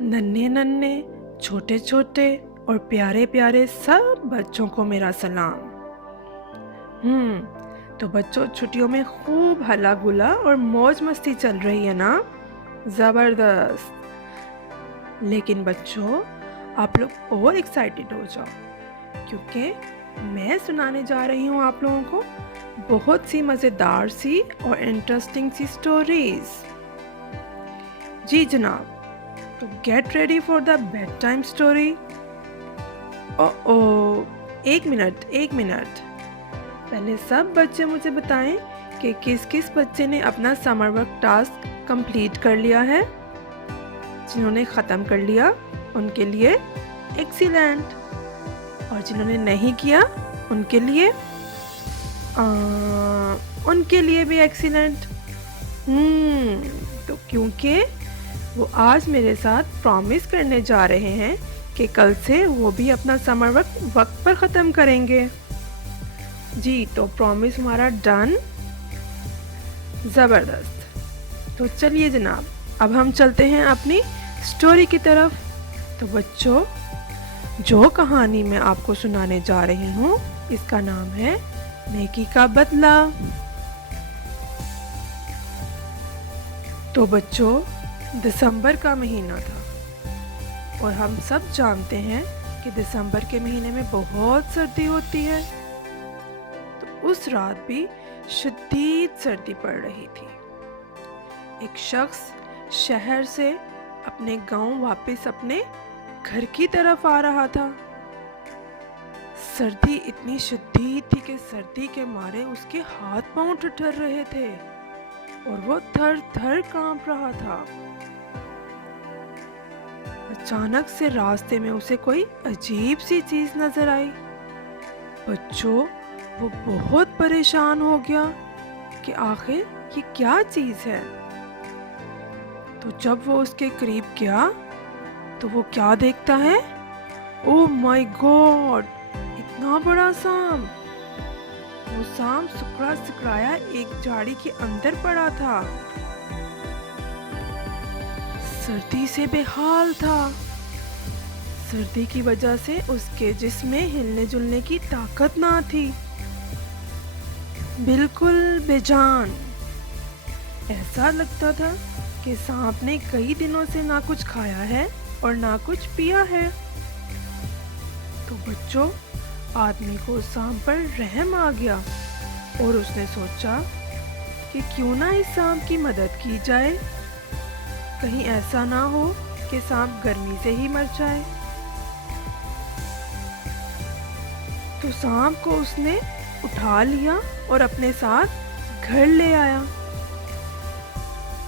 नन्हे नन्हे छोटे छोटे और प्यारे प्यारे सब बच्चों को मेरा सलाम। तो बच्चों, छुट्टियों में खूब हल्ला गुल्ला और मौज मस्ती चल रही है ना? ज़बरदस्त। लेकिन बच्चों, आप लोग और एक्साइटेड हो जाओ, क्योंकि मैं सुनाने जा रही हूँ आप लोगों को बहुत सी मज़ेदार सी और इंटरेस्टिंग सी स्टोरीज। जी जनाब, तो get ready for the bed time story. ओ एक मिनट, पहले सब बच्चे मुझे बताएं कि किस किस बच्चे ने अपना समर वर्क टास्क कंप्लीट कर लिया है। जिन्होंने ख़त्म कर लिया उनके लिए एक्सीलेंट, और जिन्होंने नहीं किया उनके लिए भी एक्सीलेंट। तो क्योंकि वो आज मेरे साथ प्रॉमिस करने जा रहे हैं कि कल से वो भी अपना समर वर्क वक्त पर ख़त्म करेंगे। जी, तो प्रॉमिस हमारा डन। ज़बरदस्त। तो चलिए जनाब, अब हम चलते हैं अपनी स्टोरी की तरफ। तो बच्चों, जो कहानी मैं आपको सुनाने जा रही हूँ इसका नाम है नेकी का बदला। तो बच्चों, दिसंबर का महीना था और हम सब जानते हैं कि दिसंबर के महीने में बहुत सर्दी होती है। तो उस रात भी शदीद सर्दी पड़ रही थी। एक शख्स शहर से अपने गांव वापस अपने घर की तरफ आ रहा था। सर्दी इतनी शदीद थी कि सर्दी के मारे उसके हाथ पांव ठिठुर रहे थे और वो थर थर कांप रहा था। अचानक से रास्ते में उसे कोई अजीब सी चीज नजर आई। बच्चों, वो बहुत परेशान हो गया कि आखिर ये क्या चीज है। तो जब वो उसके करीब गया तो वो क्या देखता है? ओह माय गॉड, इतना बड़ा सांप! वो सांप सिकुड़ा सिकुड़ाया एक झाड़ी के अंदर पड़ा था। सर्दी से बेहाल था। सर्दी की वजह से उसके जिस्म में हिलने जुलने की ताकत ना थी, बिल्कुल बेजान। ऐसा लगता था कि सांप ने कई दिनों से ना कुछ खाया है और ना कुछ पिया है। तो बच्चों, आदमी को सांप पर रहम आ गया और उसने सोचा कि क्यों ना इस सांप की मदद की जाए। कहीं ऐसा ना हो कि सांप गर्मी से ही मर जाए। तो सांप को उसने उठा लिया और अपने साथ घर ले आया।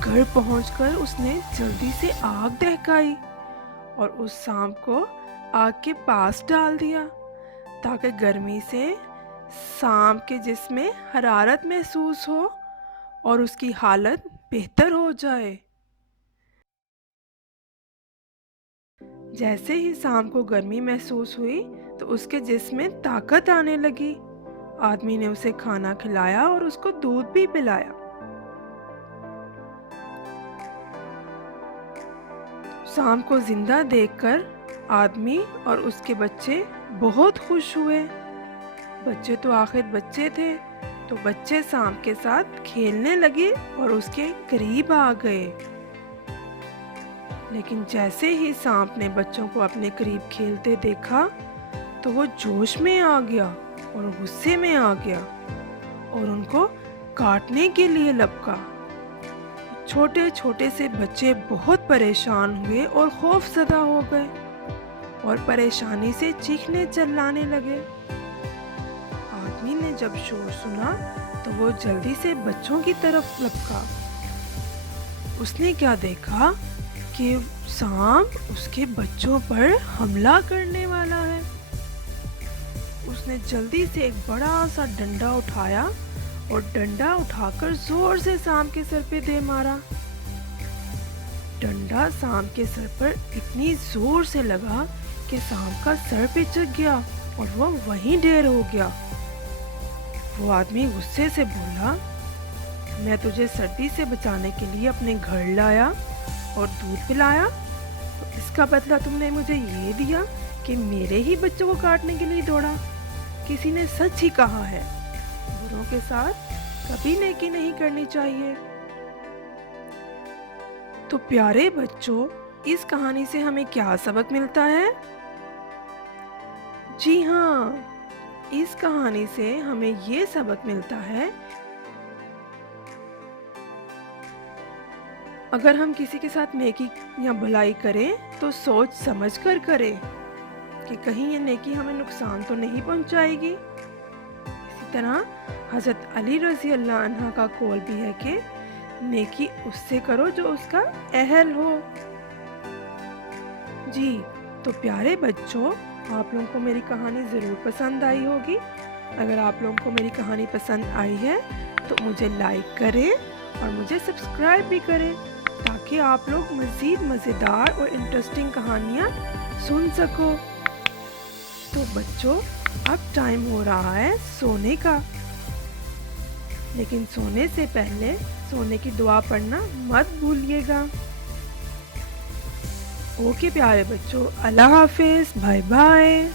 घर पहुंचकर उसने जल्दी से आग दहकाई और उस सांप को आग के पास डाल दिया ताकि गर्मी से सांप के जिस्म में हरारत महसूस हो और उसकी हालत बेहतर हो जाए। जैसे ही सांप को गर्मी महसूस हुई तो उसके जिस्म में ताकत आने लगी। आदमी ने उसे खाना खिलाया और उसको दूध भी पिलाया। सांप को जिंदा देखकर आदमी और उसके बच्चे बहुत खुश हुए। बच्चे तो आखिर बच्चे थे, तो बच्चे सांप के साथ खेलने लगे और उसके करीब आ गए। लेकिन जैसे ही सांप ने बच्चों को अपने करीब खेलते देखा तो वो जोश में आ गया और गुस्से में आ गया और उनको काटने के लिए लपका। छोटे छोटे से बच्चे बहुत परेशान हुए और खौफजदा हो गए और परेशानी से चीखने चिल्लाने लगे। आदमी ने जब शोर सुना तो वो जल्दी से बच्चों की तरफ लपका। उसने क्या देखा कि सांप उसके बच्चों पर हमला करने वाला है। उसने जल्दी से एक बड़ा सा डंडा उठाया और डंडा उठाकर जोर से सांप के सर पे दे मारा। डंडा सांप के सर पर इतनी जोर से लगा कि सांप का सर पिचक गया और वो वहीं ढेर हो गया। वो आदमी गुस्से से बोला, मैं तुझे सर्दी से बचाने के लिए अपने घर लाया और दूध पिलाया, तो इसका बदला तुमने मुझे ये दिया कि मेरे ही बच्चों को काटने के लिए दौड़ा। किसी ने सच ही कहा है, बुरों के साथ कभी नेकी नहीं करनी चाहिए। तो प्यारे बच्चों, इस कहानी से हमें क्या सबक मिलता है? जी हाँ, इस कहानी से हमें ये सबक मिलता है, अगर हम किसी के साथ नेकी या भलाई करें तो सोच समझ कर करें कि कहीं ये नेकी हमें नुकसान तो नहीं पहुंचाएगी। इसी तरह हज़रत अली रज़ी अल्लाह अन्हा का कौल भी है कि नेकी उससे करो जो उसका अहल हो। जी, तो प्यारे बच्चों, आप लोगों को मेरी कहानी ज़रूर पसंद आई होगी। अगर आप लोगों को मेरी कहानी पसंद आई है तो मुझे लाइक करें और मुझे सब्सक्राइब भी करें, ताकि आप लोग मज़ीद मज़ेदार और इंटरेस्टिंग कहानियाँ सुन सको। तो बच्चों, अब टाइम हो रहा है सोने का, लेकिन सोने से पहले सोने की दुआ पढ़ना मत भूलिएगा। ओके प्यारे बच्चों, अल्लाह हाफिज़, बाय बाय।